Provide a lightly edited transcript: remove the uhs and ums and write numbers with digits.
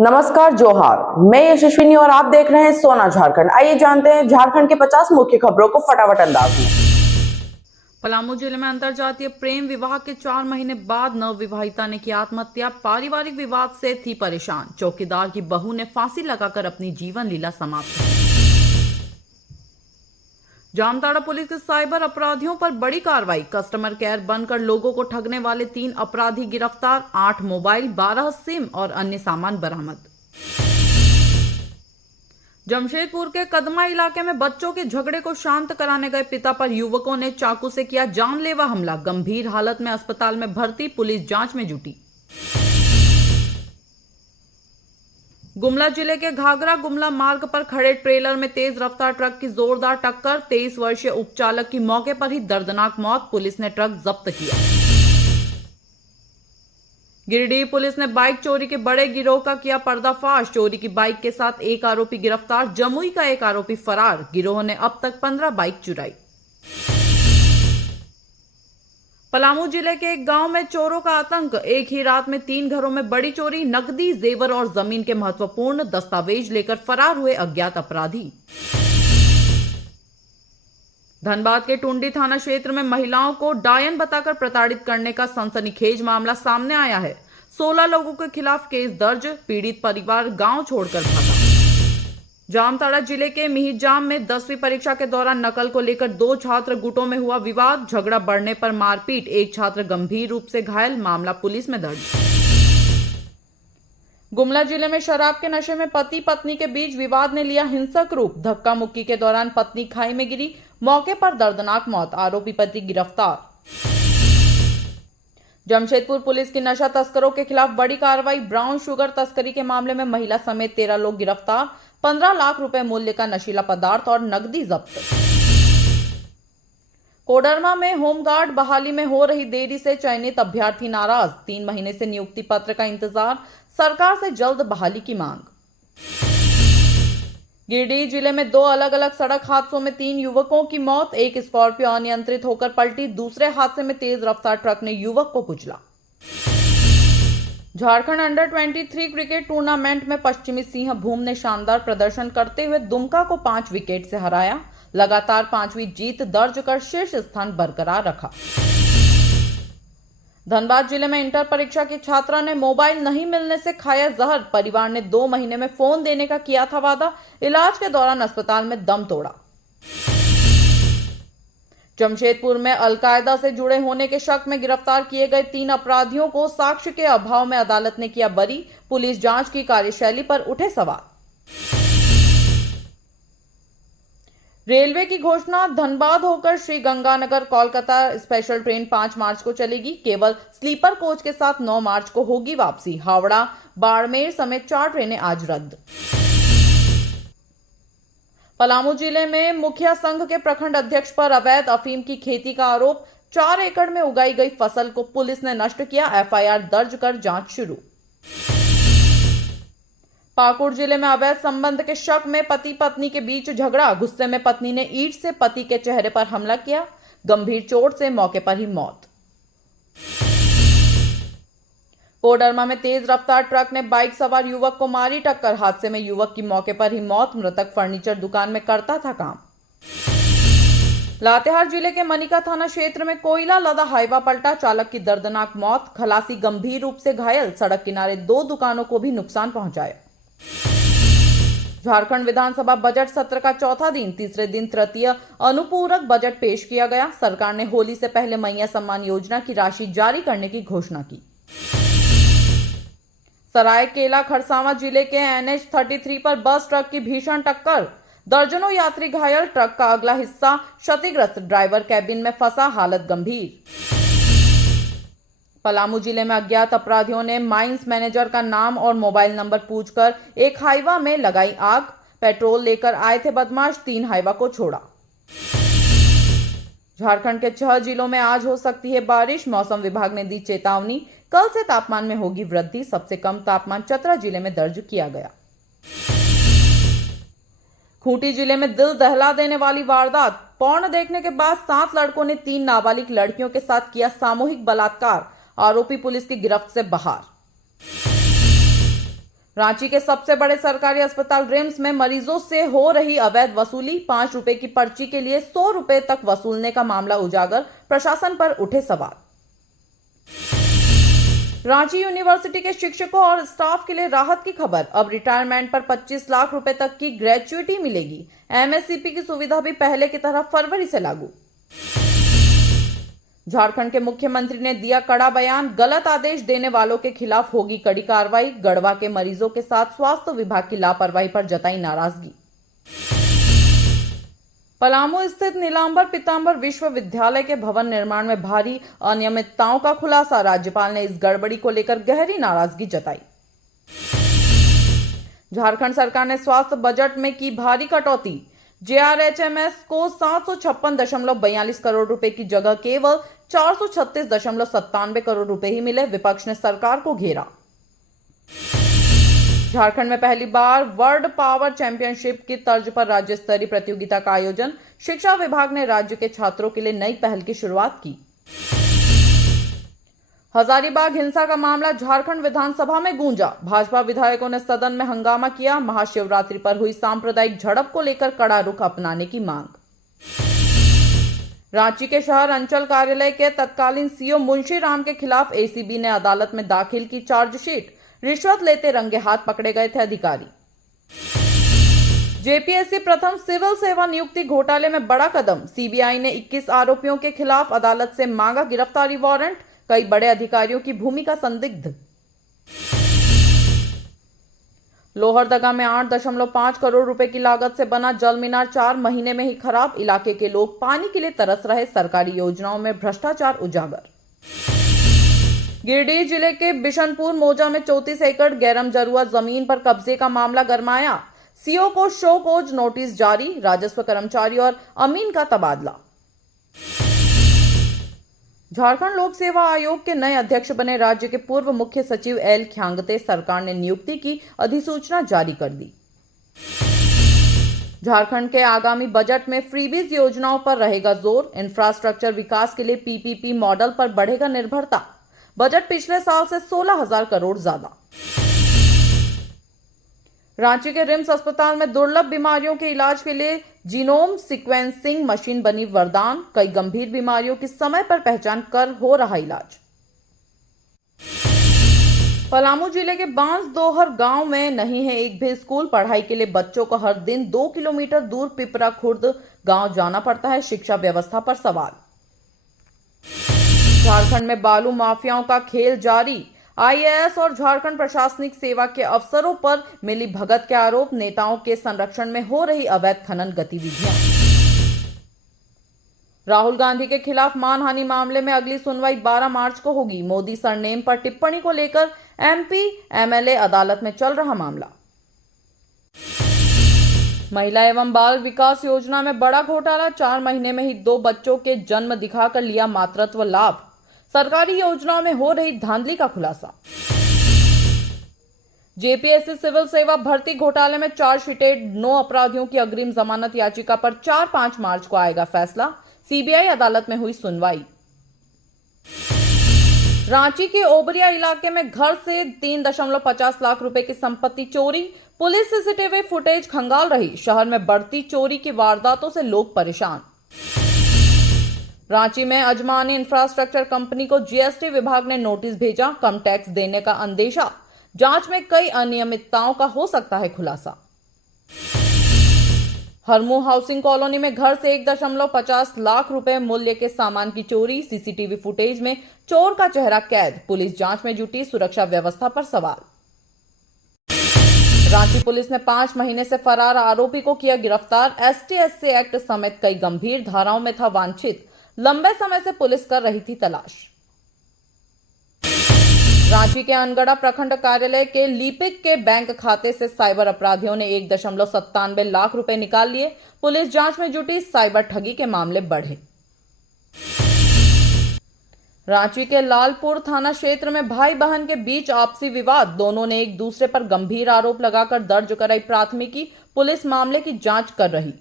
नमस्कार, जोहार। मैं यशस्विनी और आप देख रहे हैं सोना झारखंड। आइए जानते हैं झारखंड के 50 मुख्य खबरों को फटाफट अंदाज में। पलामू जिले में अंतरजातीय प्रेम विवाह के 4 महीने बाद नवविवाहिता ने की आत्महत्या। पारिवारिक विवाद से थी परेशान, चौकीदार की बहू ने फांसी लगाकर अपनी जीवन लीला समाप्त की। जामताड़ा पुलिस के साइबर अपराधियों पर बड़ी कार्रवाई। कस्टमर केयर बनकर लोगों को ठगने वाले 3 अपराधी गिरफ्तार। 8 मोबाइल, 12 सिम और अन्य सामान बरामद। जमशेदपुर के कदमा इलाके में बच्चों के झगड़े को शांत कराने गए पिता पर युवकों ने चाकू से किया जानलेवा हमला। गंभीर हालत में अस्पताल में भर्ती, पुलिस जांच में जुटी। गुमला जिले के घाघरा गुमला मार्ग पर खड़े ट्रेलर में तेज रफ्तार ट्रक की जोरदार टक्कर। 23 वर्षीय उपचालक की मौके पर ही दर्दनाक मौत। पुलिस ने ट्रक जब्त किया। गिरिडीह पुलिस ने बाइक चोरी के बड़े गिरोह का किया पर्दाफाश। चोरी की बाइक के साथ एक आरोपी गिरफ्तार, जमुई का एक आरोपी फरार। गिरोह ने अब तक 15 बाइक चुराई। पलामू जिले के एक गांव में चोरों का आतंक। एक ही रात में 3 घरों में बड़ी चोरी। नकदी, जेवर और जमीन के महत्वपूर्ण दस्तावेज लेकर फरार हुए अज्ञात अपराधी। धनबाद के टुंडी थाना क्षेत्र में महिलाओं को डायन बताकर प्रताड़ित करने का सनसनीखेज मामला सामने आया है। 16 लोगों के खिलाफ केस दर्ज। पीड़ित परिवार गांव छोड़कर भागा। जामताड़ा जिले के मिहिजाम में 10वीं परीक्षा के दौरान नकल को लेकर 2 छात्र गुटों में हुआ विवाद। झगड़ा बढ़ने पर मारपीट, एक छात्र गंभीर रूप से घायल। मामला पुलिस में दर्ज। गुमला जिले में शराब के नशे में पति पत्नी के बीच विवाद ने लिया हिंसक रूप। धक्का मुक्की के दौरान पत्नी खाई में गिरी, मौके पर दर्दनाक मौत। आरोपी पति गिरफ्तार। जमशेदपुर पुलिस की नशा तस्करों के खिलाफ बड़ी कार्रवाई। ब्राउन शुगर तस्करी के मामले में महिला समेत 13 लोग गिरफ्तार। 15 लाख रुपए मूल्य का नशीला पदार्थ और नकदी जब्त। कोडरमा में होमगार्ड बहाली में हो रही देरी से चयनित अभ्यर्थी नाराज। 3 महीने से नियुक्ति पत्र का इंतजार, सरकार से जल्द बहाली की मांग। गिरिडीह जिले में 2 अलग अलग सड़क हादसों में 3 युवकों की मौत। एक स्कॉर्पियो अनियंत्रित होकर पलटी, दूसरे हादसे में तेज रफ्तार ट्रक ने युवक को कुचला। झारखंड अंडर 23 क्रिकेट टूर्नामेंट में पश्चिमी सिंह भूम ने शानदार प्रदर्शन करते हुए दुमका को 5 विकेट से हराया। लगातार 5वीं जीत दर्ज कर शीर्ष स्थान बरकरार रखा। धनबाद जिले में इंटर परीक्षा की छात्रा ने मोबाइल नहीं मिलने से खाया जहर। परिवार ने 2 महीने में फोन देने का किया था वादा। इलाज के दौरान अस्पताल में दम तोड़ा। जमशेदपुर में अलकायदा से जुड़े होने के शक में गिरफ्तार किए गए 3 अपराधियों को साक्ष्य के अभाव में अदालत ने किया बरी। पुलिस जांच की कार्यशैली पर उठे सवाल। रेलवे की घोषणा, धनबाद होकर श्री गंगानगर कोलकाता स्पेशल ट्रेन 5 मार्च को चलेगी। केवल स्लीपर कोच के साथ 9 मार्च को होगी वापसी। हावड़ा, बाड़मेर समेत 4 ट्रेनें आज रद्द। पलामू जिले में मुखिया संघ के प्रखंड अध्यक्ष पर अवैध अफीम की खेती का आरोप। 4 एकड़ में उगाई गई फसल को पुलिस ने नष्ट किया। एफआईआर दर्ज कर जांच शुरू। पाकुड़ जिले में अवैध संबंध के शक में पति पत्नी के बीच झगड़ा। गुस्से में पत्नी ने ईंट से पति के चेहरे पर हमला किया। गंभीर चोट से मौके पर ही मौत। कोडरमा में तेज रफ्तार ट्रक ने बाइक सवार युवक को मारी टक्कर। हादसे में युवक की मौके पर ही मौत। मृतक फर्नीचर दुकान में करता था काम। लातेहार जिले के मनिका थाना क्षेत्र में कोयला लदा हाईवा पलटा। चालक की दर्दनाक मौत, खलासी गंभीर रूप से घायल। सड़क किनारे 2 दुकानों को भी नुकसान पहुंचाया। झारखंड विधानसभा बजट सत्र का चौथा दिन, तीसरे दिन तृतीय अनुपूरक बजट पेश किया गया। सरकार ने होली से पहले मैया सम्मान योजना की राशि जारी करने की घोषणा की। सरायकेला खरसावां जिले के NH 33 पर बस ट्रक की भीषण टक्कर। दर्जनों यात्री घायल। ट्रक का अगला हिस्सा क्षतिग्रस्त। ड्राइवर कैबिन में फंसा, हालत गंभीर। पलामू जिले में अज्ञात अपराधियों ने माइंस मैनेजर का नाम और मोबाइल नंबर पूछकर एक हाईवा में लगाई आग। पेट्रोल लेकर आए थे बदमाश, 3 हाईवा को छोड़ा। झारखंड के 6 जिलों में आज हो सकती है बारिश। मौसम विभाग ने दी चेतावनी। कल से तापमान में होगी वृद्धि। सबसे कम तापमान चतरा जिले में दर्ज किया गया। खूंटी जिले में दिल दहला देने वाली वारदात। पॉर्न देखने के बाद 7 लड़कों ने 3 नाबालिग लड़कियों के साथ किया सामूहिक बलात्कार। आरोपी पुलिस की गिरफ्त से बाहर। रांची के सबसे बड़े सरकारी अस्पताल रिम्स में मरीजों से हो रही अवैध वसूली, 5 रुपए की पर्ची के लिए 100 रुपए तक वसूलने का मामला उजागर, प्रशासन पर उठे सवाल। रांची यूनिवर्सिटी के शिक्षकों और स्टाफ के लिए राहत की खबर, अब रिटायरमेंट पर 25 लाख रुपए तक की ग्रेच्युटी मिलेगी। एमएससीपी की सुविधा भी पहले की तरह फरवरी से लागू। झारखंड के मुख्यमंत्री ने दिया कड़ा बयान, गलत आदेश देने वालों के खिलाफ होगी कड़ी कार्रवाई। गढ़वा के मरीजों के साथ स्वास्थ्य विभाग की लापरवाही पर जताई नाराजगी। पलामू स्थित नीलांबर पीतांबर विश्वविद्यालय के भवन निर्माण में भारी अनियमितताओं का खुलासा, राज्यपाल ने इस गड़बड़ी को लेकर गहरी नाराजगी जताई। झारखंड सरकार ने स्वास्थ्य बजट में की भारी कटौती, जेआरएचएमएस को 756.42 करोड़ रुपए की जगह केवल 436.97 करोड़ रुपए ही मिले, विपक्ष ने सरकार को घेरा। झारखंड में पहली बार वर्ल्ड पावर चैंपियनशिप की तर्ज पर राज्य स्तरीय प्रतियोगिता का आयोजन, शिक्षा विभाग ने राज्य के छात्रों के लिए नई पहल की शुरुआत की। हजारीबाग हिंसा का मामला झारखंड विधानसभा में गूंजा, भाजपा विधायकों ने सदन में हंगामा किया। महाशिवरात्रि पर हुई सांप्रदायिक झड़प को लेकर कड़ा रुख अपनाने की मांग। रांची के शहर अंचल कार्यालय के तत्कालीन सीओ मुंशी राम के खिलाफ एसीबी ने अदालत में दाखिल की चार्जशीट, रिश्वत लेते रंगे हाथ पकड़े गए थे अधिकारी। जेपीएससी प्रथम सिविल सेवा नियुक्ति घोटाले में बड़ा कदम, सीबीआई ने 21 आरोपियों के खिलाफ अदालत से मांगा गिरफ्तारी वारंट, कई बड़े अधिकारियों की भूमिका संदिग्ध। लोहरदगा में 8.5 करोड़ रुपए की लागत से बना जल मीनार 4 महीने में ही खराब, इलाके के लोग पानी के लिए तरस रहे, सरकारी योजनाओं में भ्रष्टाचार उजागर। गिरिडीह जिले के बिशनपुर मौजा में 34 एकड़ गैरम जरुआ जमीन पर कब्जे का मामला गरमाया, सीओ को शो कोज नोटिस जारी, राजस्व कर्मचारी और अमीन का तबादला। झारखंड लोक सेवा आयोग के नए अध्यक्ष बने राज्य के पूर्व मुख्य सचिव एल ख्यांगते, सरकार ने नियुक्ति की अधिसूचना जारी कर दी। झारखंड के आगामी बजट में फ्रीबीज योजनाओं पर रहेगा जोर, इंफ्रास्ट्रक्चर विकास के लिए पीपीपी मॉडल पर बढ़ेगा निर्भरता, बजट पिछले साल से 16,000 करोड़ ज्यादा। रांची के रिम्स अस्पताल में दुर्लभ बीमारियों के इलाज के लिए जीनोम सीक्वेंसिंग मशीन बनी वरदान, कई गंभीर बीमारियों की समय पर पहचान कर हो रहा इलाज। पलामू जिले के बांसदोहर गांव में नहीं है एक भी स्कूल, पढ़ाई के लिए बच्चों को हर दिन 2 किलोमीटर दूर पिपरा खुर्द गांव जाना पड़ता है, शिक्षा व्यवस्था पर सवाल। झारखंड में बालू माफियाओं का खेल जारी, आईएएस और झारखंड प्रशासनिक सेवा के अफसरों पर मिली भगत के आरोप, नेताओं के संरक्षण में हो रही अवैध खनन गतिविधियां। राहुल गांधी के खिलाफ मानहानि मामले में अगली सुनवाई 12 मार्च को होगी, मोदी सरनेम पर टिप्पणी को लेकर एमपी एमएलए अदालत में चल रहा मामला। महिला एवं बाल विकास योजना में बड़ा घोटाला, 4 महीने में ही 2 बच्चों के जन्म दिखाकर लिया मातृत्व लाभ, सरकारी योजनाओं में हो रही धांधली का खुलासा। जेपीएससी सिविल सेवा भर्ती घोटाले में चार्जशीटेड 9 अपराधियों की अग्रिम जमानत याचिका पर 4-5 मार्च को आएगा फैसला, सीबीआई अदालत में हुई सुनवाई। रांची के ओबरिया इलाके में घर से 3.50 लाख रुपए की संपत्ति चोरी, पुलिस सीसीटीवी फुटेज खंगाल रही, शहर में बढ़ती चोरी की वारदातों से लोग परेशान। रांची में अजमानी इंफ्रास्ट्रक्चर कंपनी को जीएसटी विभाग ने नोटिस भेजा, कम टैक्स देने का अंदेशा, जांच में कई अनियमितताओं का हो सकता है खुलासा। हरमू हाउसिंग कॉलोनी में घर से 1.50 लाख रुपए मूल्य के सामान की चोरी, सीसीटीवी फुटेज में चोर का चेहरा कैद, पुलिस जांच में जुटी, सुरक्षा व्यवस्था पर सवाल। रांची पुलिस ने 5 महीने से फरार आरोपी को किया गिरफ्तार, एसटी/एससी एक्ट समेत कई गंभीर धाराओं में था वांछित, लंबे समय से पुलिस कर रही थी तलाश। रांची के अनगढ़ा प्रखंड कार्यालय के लिपिक के बैंक खाते से साइबर अपराधियों ने 1.97 लाख रुपए निकाल लिए, पुलिस जांच में जुटी, साइबर ठगी के मामले बढ़े। रांची के लालपुर थाना क्षेत्र में भाई बहन के बीच आपसी विवाद, दोनों ने एक दूसरे पर गंभीर आरोप लगाकर दर्ज कराई प्राथमिकी, पुलिस मामले की जांच कर रही।